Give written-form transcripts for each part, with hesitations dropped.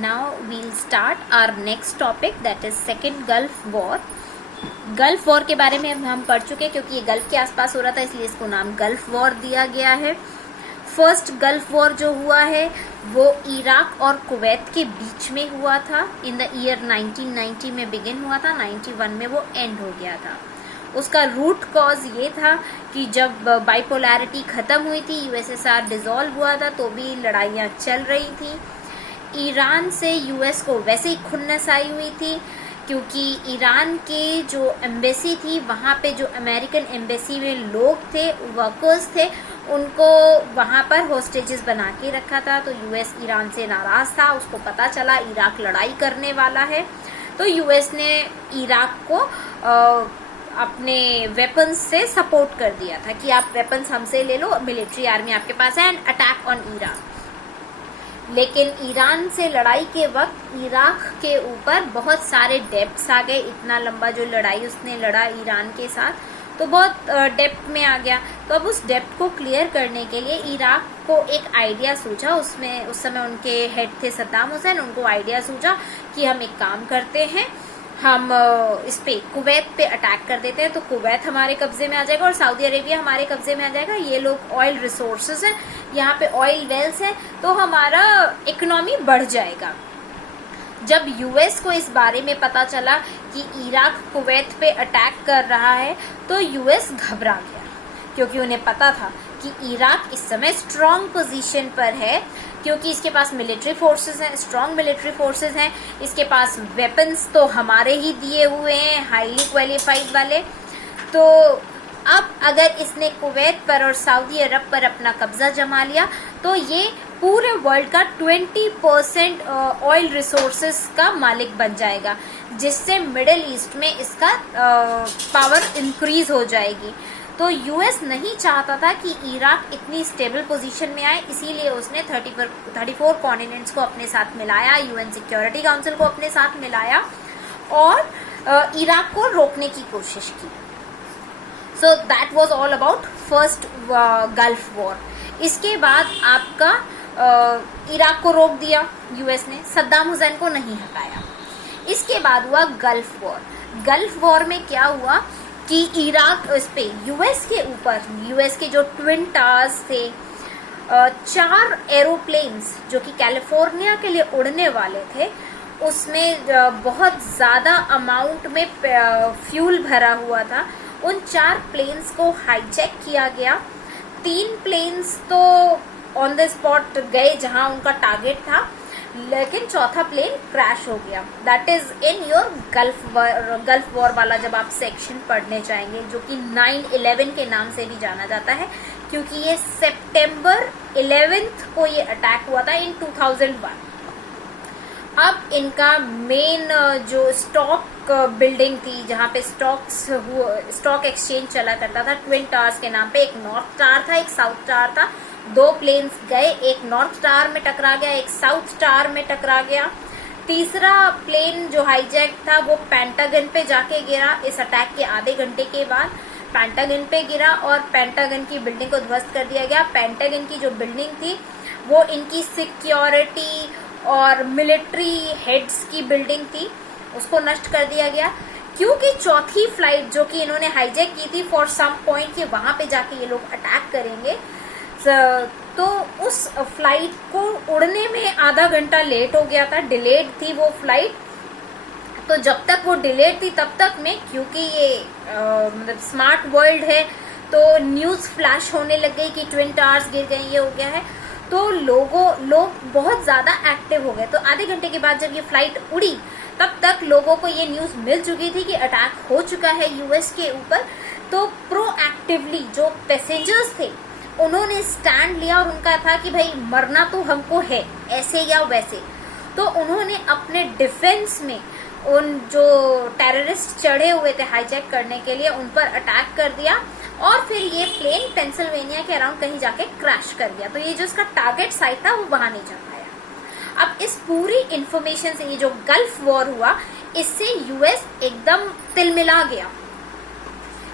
Now we'll start our next topic, that is second Gulf War. Gulf war के बारे में हम पढ़ चुके हैं, क्योंकि ये गल्फ के आसपास हो रहा था इसलिए इसको नाम गल्फ वॉर दिया गया है. फर्स्ट गल्फ वॉर जो हुआ है वो इराक और कुवैत के बीच में हुआ था. इन द ईयर 1990 में बिगिन हुआ था, 91 में वो एंड हो गया था. उसका रूट कॉज ये था कि जब बाइपोलैरिटी खत्म हुई थी, यूएसएसआर डिसॉल्व हुआ था, तो भी लड़ाइयाँ चल रही थी. ईरान से यूएस को वैसे ही खुन्नस आई हुई थी, क्योंकि ईरान के जो एम्बेसी थी वहाँ पे जो अमेरिकन एम्बेसी में लोग थे, वर्कर्स थे, उनको वहाँ पर होस्टेजेस बना के रखा था. तो यूएस ईरान से नाराज था. उसको पता चला इराक लड़ाई करने वाला है, तो यूएस ने इराक को अपने वेपन्स से सपोर्ट कर दिया था कि आप वेपन्स हमसे ले लो, मिलिट्री आर्मी आपके पास है, एंड अटैक ऑन इराक. लेकिन ईरान से लड़ाई के वक्त इराक के ऊपर बहुत सारे डेप्ट्स आ गए. इतना लंबा जो लड़ाई उसने लड़ा ईरान के साथ, तो बहुत डेप्ट में आ गया. तो अब उस डेप्ट को क्लियर करने के लिए इराक को एक आइडिया सूझा. उसमें उस समय उनके हेड थे सद्दाम हुसैन. उनको आइडिया सूझा कि हम एक काम करते हैं, हम इस पे कुवैत पे अटैक कर देते हैं, तो कुवैत हमारे कब्जे में आ जाएगा और सऊदी अरेबिया हमारे कब्जे में आ जाएगा. ये लोग ऑयल रिसोर्सेज हैं, यहाँ पे ऑयल वेल्स हैं, तो हमारा इकोनॉमी बढ़ जाएगा. जब यूएस को इस बारे में पता चला कि इराक कुवैत पे अटैक कर रहा है, तो यूएस घबरा गया, क्योंकि उन्हें पता था कि इराक इस समय स्ट्रांग पोजीशन पर है, क्योंकि इसके पास मिलिट्री फोर्सेस हैं, स्ट्रांग मिलिट्री फोर्सेस हैं, इसके पास वेपन्स तो हमारे ही दिए हुए हैं, हाईली क्वालिफाइड वाले. तो अब अगर इसने कुवैत पर और सऊदी अरब पर अपना कब्जा जमा लिया, तो ये पूरे वर्ल्ड का 20% ऑयल रिसोर्सेस का मालिक बन जाएगा, जिससे मिडिल ईस्ट में इसका पावर इंक्रीज हो जाएगी. तो यूएस नहीं चाहता था कि इराक इतनी स्टेबल पोजीशन में आए, इसीलिए उसने 34 कॉन्टिनेंट्स को अपने साथ मिलाया, यूएन सिक्योरिटी काउंसिल को अपने साथ मिलाया और इराक को रोकने की कोशिश की. So that was all about first gulf war. इसके बाद आपका इराक को रोक दिया यूएस ने, सद्दाम हुसैन को नहीं हटाया. इसके बाद हुआ गल्फ वॉर. गल्फ वॉर में क्या हुआ कि इराक इस पे यूएस के ऊपर, यूएस के जो ट्विन टावर्स थे, 4 एरोप्लेन्स जो कि कैलिफोर्निया के लिए उड़ने वाले थे, उसमें बहुत ज़्यादा अमाउंट में फ्यूल भरा हुआ था. उन 4 प्लेन्स को हाईजैक किया गया. 3 प्लेन्स तो ऑन द स्पॉट गए जहां उनका टारगेट था, लेकिन चौथा प्लेन क्रैश हो गया. That is in your gulf war वाला जब आप सेक्शन पढ़ने जाएंगे, जो कि 9/11 के नाम से भी जाना जाता है, क्योंकि ये सितंबर 11 को ये अटैक हुआ था इन 2001. अब इनका मेन जो स्टॉक बिल्डिंग थी, जहाँ पे स्टॉक एक्सचेंज चला करता था, ट्विन टावर्स के नाम पे, एक नॉर्थ टावर था, एक साउथ टावर था. 2 प्लेन्स गए, एक नॉर्थ टावर में टकरा गया, एक साउथ टावर में टकरा गया. तीसरा प्लेन जो हाईजैक था वो पेंटागन पे जाके गिरा. इस अटैक के आधे घंटे के बाद पेंटागन पे गिरा और पेंटागन की बिल्डिंग को ध्वस्त कर दिया गया. पेंटागन की जो बिल्डिंग थी वो इनकी सिक्योरिटी और मिलिट्री हेड्स की बिल्डिंग थी, उसको नष्ट कर दिया गया. क्योंकि चौथी फ्लाइट जो कि इन्होंने हाईजैक की थी फॉर सम पॉइंट कि वहां पे जाके ये लोग अटैक करेंगे, तो उस फ्लाइट को उड़ने में आधा घंटा लेट हो गया था, डिलेड थी वो फ्लाइट. तो जब तक वो डिलेड थी तब तक में, क्योंकि ये मतलब स्मार्ट वर्ल्ड है, तो न्यूज फ्लैश होने लग गई कि ट्विन टावर्स गिर गए, ये हो गया है. तो लोग बहुत ज्यादा एक्टिव हो गए. तो आधे घंटे के बाद जब ये फ्लाइट उड़ी, तब तक लोगों को ये न्यूज मिल चुकी थी कि अटैक हो चुका है यूएस के ऊपर. तो प्रोएक्टिवली जो पैसेंजर्स थे उन्होंने स्टैंड लिया और उनका था कि भाई मरना तो हमको है, ऐसे या वैसे. तो उन्होंने अपने डिफेंस में उन जो टेररिस्ट चढ़े हुए थे हाईजैक करने के लिए, उन पर अटैक कर दिया और फिर ये प्लेन पेंसिल्वेनिया के अराउंड कहीं जाके क्रैश कर गया. तो ये जो इसका टारगेट साइट था वो वहां नहीं जा पाया. अब इस पूरी इंफॉर्मेशन से, ये जो गल्फ वॉर हुआ, इससे यूएस एकदम तिलमिला गया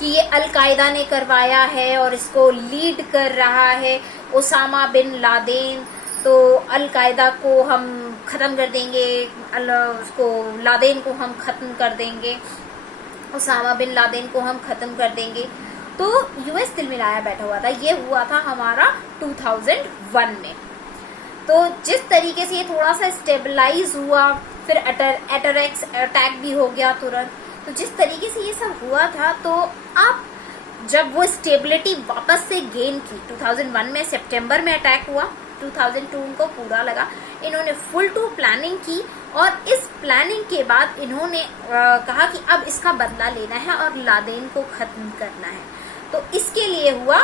कि ये अलकायदा ने करवाया है और इसको लीड कर रहा है ओसामा बिन लादेन. तो तो अलकायदा को हम ख़त्म कर देंगे, उसको लादेन को हम ख़त्म कर देंगे, उसामा बिन लादेन को हम ख़त्म कर देंगे। तो यूएस तिलमिलाया बैठा हुआ था। ये हुआ था हमारा 2001 में। तो जिस तरीके से ये थोड़ा सा स्टेबलाइज हुआ, फिर अटैक भी हो गया तुरंत। तो जिस तरीके से ये सब हुआ था, तो अब जब वो स्टेबिलिटी वापस से गेन की, 2001 में सितंबर में अटैक हुआ, 2002 को पूरा लगा, इन्होंने फुल टू प्लानिंग की और इस प्लानिंग के बाद इन्होंने कहा कि अब इसका बदला लेना है और लादेन को खत्म करना है। तो इसके लिए हुआ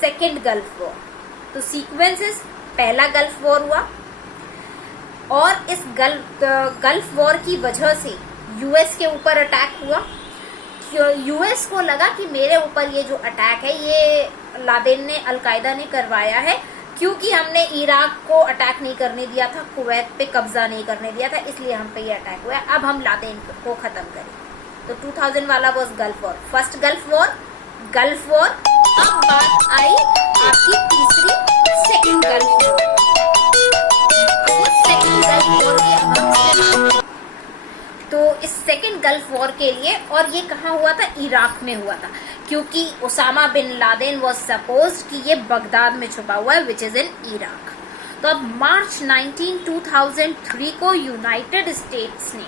सेकेंड गल्फ वॉर। तो सीक्वेंसेस, पहला गल्फ वॉर हुआ और इस गल्फ वॉर की वजह से यूएस के ऊपर अटैक हुआ। यूएस को लगा कि मेरे ऊपर ये जो अटैक है ये लादेन ने, अलकायदा ने करवाया है, क्योंकि हमने इराक को अटैक नहीं करने दिया था, कुवैत पे कब्जा नहीं करने दिया था, इसलिए हम पे ये अटैक हुआ है। अब हम लादेन को खत्म करें। तो 2000 वाला was gulf war, first gulf war. अब बात आई आपकी तीसरी, second gulf war. Second gulf war की हम बात, तो इस सेकंड गल्फ वॉर के लिए, और ये कहाँ हुआ था? इराक में हुआ था, क्योंकि Osama bin Laden was supposed कि ये बगदाद में छुपा हुआ है, विच इज इन इराक। तो अब मार्च 19, 2003 को यूनाइटेड स्टेट्स ने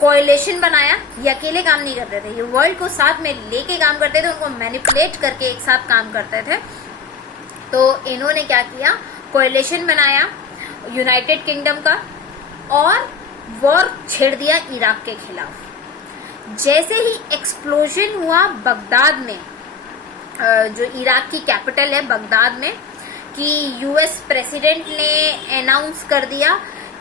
कोएलिशन बनाया। ये अकेले काम नहीं करते थे, ये वर्ल्ड को साथ में लेके काम करते थे, उनको मैनिपुलेट करके एक साथ काम करते थे। तो इन्होंने क्या किया? कोएलिशन बनाया यूनाइटेड किंगडम का और वॉर छेड़ दिया इराक के खिलाफ। जैसे ही एक्सप्लोजन हुआ बगदाद में, जो इराक की कैपिटल है बगदाद में, कि यूएस प्रेसिडेंट ने अनाउंस कर दिया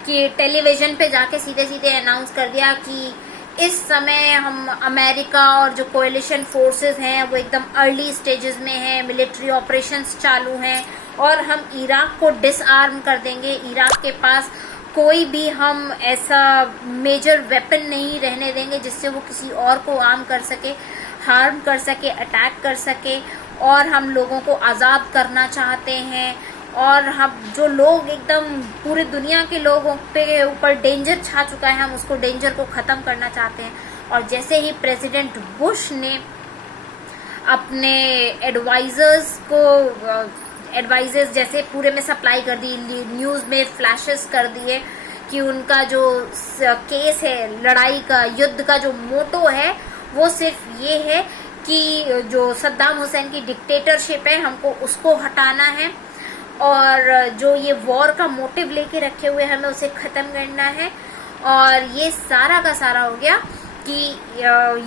कि टेलीविजन पे जाके सीधे सीधे अनाउंस कर दिया कि इस समय हम अमेरिका और जो कोएलिशन फोर्सेस हैं वो एकदम अर्ली स्टेजेस में हैं, मिलिट्री ऑपरेशंस चालू हैं और हम इराक को डिसआर्म कर देंगे। इराक के पास कोई भी हम ऐसा मेजर वेपन नहीं रहने देंगे जिससे वो किसी और को हार्म कर सके, अटैक कर सके, और हम लोगों को आज़ाद करना चाहते हैं। और हम जो लोग एकदम पूरी दुनिया के लोगों पे ऊपर डेंजर छा चुका है, हम उसको डेंजर को ख़त्म करना चाहते हैं। और जैसे ही प्रेसिडेंट बुश ने अपने एडवाइजर्स जैसे पूरे में सप्लाई कर दी, न्यूज़ में फ्लैशेस कर दिए कि उनका जो केस है लड़ाई का, युद्ध का जो मोटो है वो सिर्फ ये है कि जो सद्दाम हुसैन की डिक्टेटरशिप है हमको उसको हटाना है, और जो ये वॉर का मोटिव लेके रखे हुए हमें उसे ख़त्म करना है। और ये सारा का सारा हो गया कि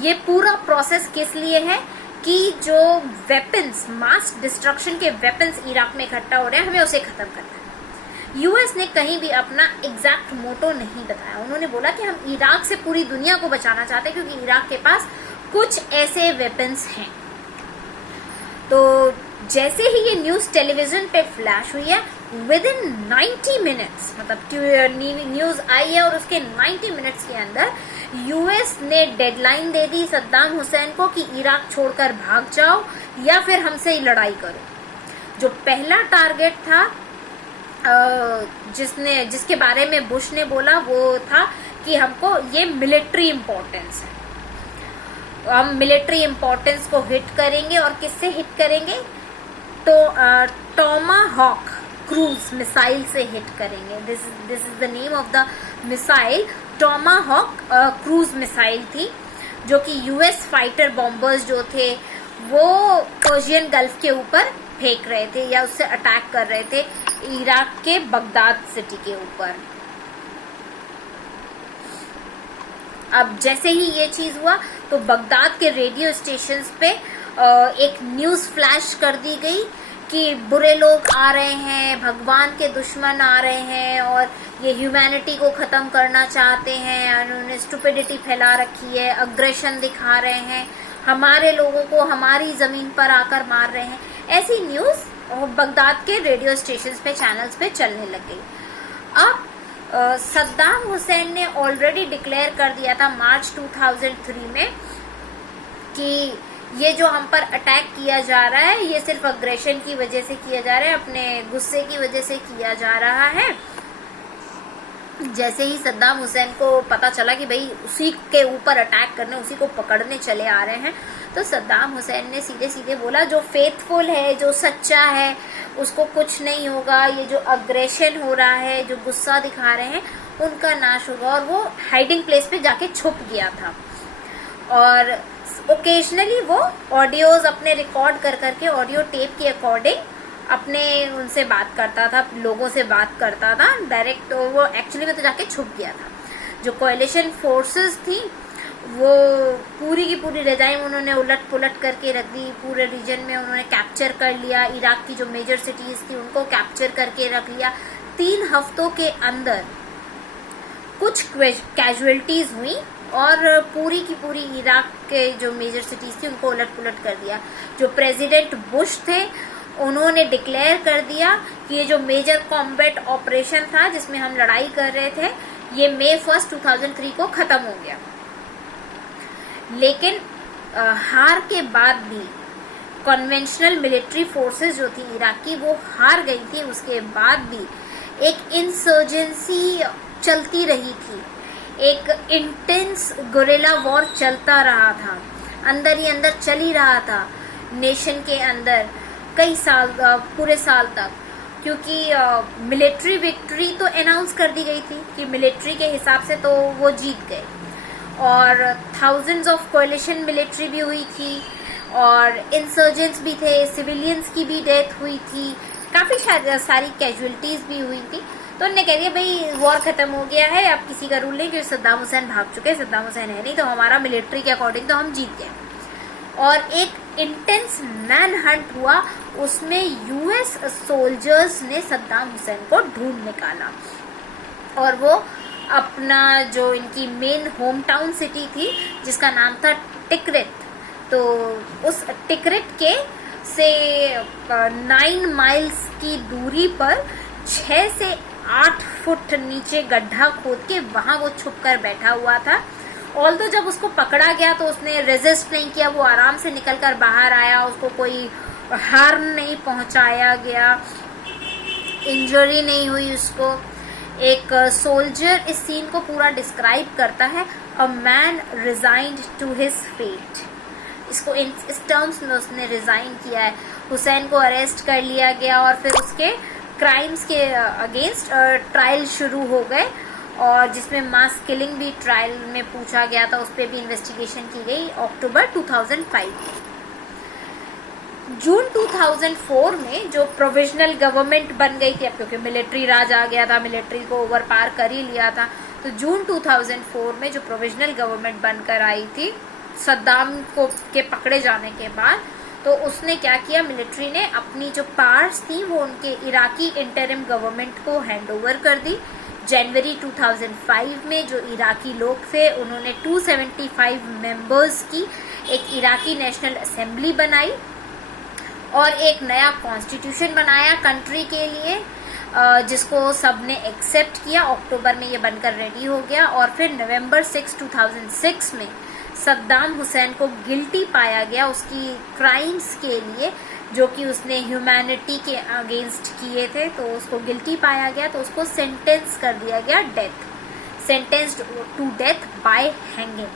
ये पूरा प्रोसेस किस लिए है कि जो वेपन्स, मास डिस्ट्रक्शन के वेपन्स इराक में इकट्ठा हो रहे हैं, हमें उसे ख़त्म करना है। यूएस ने कहीं भी अपना एग्जैक्ट मोटो नहीं बताया। उन्होंने बोला कि हम इराक से पूरी दुनिया को बचाना चाहते हैं क्योंकि इराक के पास कुछ ऐसे वेपन्स हैं। तो जैसे ही ये न्यूज़ टेलीविजन पे फ्लैश हुई है, विद इन 90 मिनट्स, मतलब न्यूज़ आई है और उसके 90 मिनट्स के अंदर यूएस ने डेडलाइन दे दी सद्दाम हुसैन को कि इराक छोड़कर भाग जाओ या फिर हमसे ही लड़ाई करो। जो पहला टारगेट था जिसके बारे में बुश ने बोला वो था कि हमको ये मिलिट्री इम्पोर्टेंस है, हम मिलिट्री इम्पोर्टेंस को हिट करेंगे। और किससे हिट करेंगे? तो टोमाहॉक क्रूज मिसाइल से हिट करेंगे। This is the name of the missile. Tomahawk cruise missile थी जो कि यूएस फाइटर बॉम्बर्स जो थे वो पर्शियन गल्फ के ऊपर फेंक रहे थे या उससे अटैक कर रहे थे इराक के बगदाद सिटी के ऊपर। अब जैसे ही ये चीज हुआ तो बगदाद के रेडियो स्टेशंस पे एक न्यूज़ फ्लैश कर दी गई कि बुरे लोग आ रहे हैं, भगवान के दुश्मन आ रहे हैं और ये ह्यूमैनिटी को ख़त्म करना चाहते हैं, उन्होंने स्टुपिडिटी फैला रखी है, अग्रेशन दिखा रहे हैं, हमारे लोगों को हमारी ज़मीन पर आकर मार रहे हैं। ऐसी न्यूज़ बगदाद के रेडियो स्टेशंस पे, चैनल्स पे चलने लग गई। अब सद्दाम हुसैन ने ऑलरेडी डिक्लेयर कर दिया था मार्च 2003 में कि ये जो हम पर अटैक किया जा रहा है ये सिर्फ अग्रेशन की वजह से किया जा रहा है, अपने गुस्से की वजह से किया जा रहा है। जैसे ही सद्दाम हुसैन को पता चला कि भाई उसी के ऊपर अटैक करने, उसी को पकड़ने चले आ रहे हैं, तो सद्दाम हुसैन ने सीधे सीधे बोला जो फेथफुल है, जो सच्चा है, उसको कुछ नहीं होगा, ये जो अग्रेशन हो रहा है, जो गुस्सा दिखा रहे हैं, उनका नाश होगा। और वो हाइडिंग प्लेस पे जाके छुप गया था और ओकेजनली वो ऑडियोज अपने रिकॉर्ड कर करके ऑडियो टेप के अकॉर्डिंग अपने उनसे बात करता था, लोगों से बात करता था डायरेक्ट। तो वो एक्चुअली में तो जाके छुप गया था। जो कोएलिशन फोर्सेस थी वो पूरी की पूरी रिजाइम उन्होंने उलट पुलट करके रख दी, पूरे रीजन में उन्होंने कैप्चर कर लिया। इराक की जो मेजर सिटीज थी उनको कैप्चर करके रख लिया। 3 हफ्तों के अंदर कुछ कैजुअलिटीज हुई और पूरी की पूरी इराक के जो मेजर सिटीज थी उनको उलट पुलट कर दिया। जो प्रेसिडेंट बुश थे उन्होंने डिक्लेयर कर दिया कि ये जो मेजर कॉम्बैट ऑपरेशन था जिसमें हम लड़ाई कर रहे थे ये May 1, 2003 को खत्म हो गया। लेकिन हार के बाद भी कन्वेंशनल मिलिट्री फोर्सेस जो थी इराक की वो हार गई थी। उसके बाद भी एक इंसर्जेंसी चलती रही थी, एक इंटेंस गुरिल्ला वॉर चलता रहा था, अंदर ही अंदर चल ही रहा था नेशन के अंदर कई साल, पूरे साल तक। क्योंकि मिलिट्री विक्ट्री तो अनाउंस कर दी गई थी कि मिलिट्री के हिसाब से तो वो जीत गए और थाउजेंड्स ऑफ कोएलिशन मिलिट्री भी हुई थी और इंसर्जेंट्स भी थे, सिविलियंस की भी डेथ हुई थी, काफी सारी कैजुअलिटीज भी हुई थी। तो उन्होंने कह दिया भाई वॉर खत्म हो गया है, अब किसी का रूल नहीं, क्योंकि सद्दाम हुसैन भाग चुके हैं, सद्दाम हुसैन है नहीं, तो हमारा मिलिट्री के अकॉर्डिंग तो हम जीत गए। और एक इंटेंस मैन हंट हुआ, उसमें यूएस सोल्जर्स ने सद्दाम हुसैन को ढूंढ निकाला और वो अपना जो इनकी मेन होम टाउन सिटी थी जिसका नाम था टिकरित, तो उस टिकरित के से 9 माइल्स की दूरी पर 6 से 8 फुट नीचे गड्ढा खोद के वहां वो छुपकर बैठा हुआ था। ऑल्दो जब उसको पकड़ा गया तो उसने रेजिस्ट नहीं किया, वो आराम से निकलकर बाहर आया, उसको कोई हार्म नहीं पहुंचाया गया, इंजरी नहीं हुई उसको। एक सोल्जर इस सीन को पूरा डिस्क्राइब करता है, a man resigned to his fate. इसको इस टर्म्स में उसने रिजाइन किया है। हुसैन को अरेस्ट कर लिया गया और फिर उसके क्राइम्स के अगेंस्ट ट्रायल शुरू हो गए और जिसमें मास किलिंग भी ट्रायल में पूछा गया था, उस पर भी इन्वेस्टिगेशन की गई अक्टूबर 2005। जून 2004 में जो प्रोविजनल गवर्नमेंट बन गई थी, अब क्योंकि मिलिट्री राज आ गया था, मिलिट्री को ओवर पार कर ही लिया था, तो जून 2004 में जो प्रोविजनल गवर्नमेंट बनकर आई थी सद्दाम को के पकड़े जाने के बाद, तो उसने क्या किया, मिलिट्री ने अपनी जो पावर्स थी वो उनके इराकी इंटरिम गवर्नमेंट को हैंड ओवर कर दी। जनवरी 2005 में जो इराकी लोग थे उन्होंने 275 मेंबर्स की एक इराकी नेशनल असेंबली बनाई और एक नया कॉन्स्टिट्यूशन बनाया कंट्री के लिए, जिसको सबने एक्सेप्ट किया। अक्टूबर में ये बनकर रेडी हो गया और फिर नवंबर 6, 2006 में सद्दाम हुसैन को गिल्टी पाया गया उसकी क्राइम्स के लिए जो कि उसने ह्यूमैनिटी के अगेंस्ट किए थे, तो उसको गिल्टी पाया गया, तो उसको सेंटेंस कर दिया गया death, sentenced to death by hanging,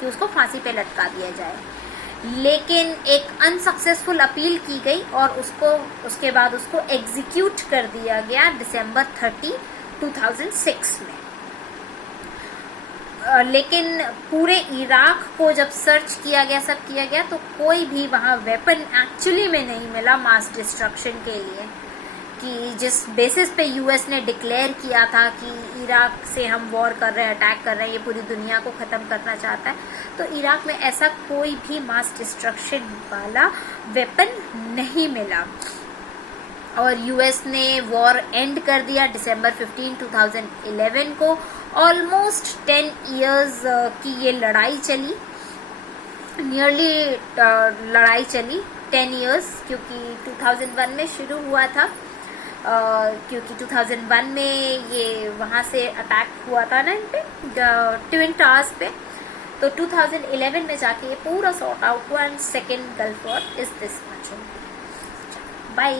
कि उसको फांसी पे लटका दिया जाए। लेकिन एक अनसक्सेसफुल अपील की गई और उसके बाद उसको एग्जीक्यूट कर दिया गया दिसंबर 30, 2006 में। लेकिन पूरे इराक को जब सर्च किया गया, सब किया गया, तो कोई भी वहाँ वेपन एक्चुअली में नहीं मिला मास डिस्ट्रक्शन के लिए, कि जिस बेसिस पे यूएस ने डिक्लेयर किया था कि इराक से हम वॉर कर रहे हैं, अटैक कर रहे हैं, ये पूरी दुनिया को ख़त्म करना चाहता है, तो इराक में ऐसा कोई भी मास डिस्ट्रक्शन वाला वेपन नहीं मिला। और यूएस ने वॉर एंड कर दिया दिसंबर 15, 2011 को। ऑलमोस्ट 10 इयर्स की ये लड़ाई चली, नियरली लड़ाई चली 10 इयर्स, क्योंकि 2001 में शुरू हुआ था, क्योंकि 2001 में ये वहाँ से अटैक हुआ था ना इन पे ट्विन टावर्स पे, तो 2011 में जाके ये पूरा सॉर्ट आउट हुआ and second Gulf war is this much. Bye.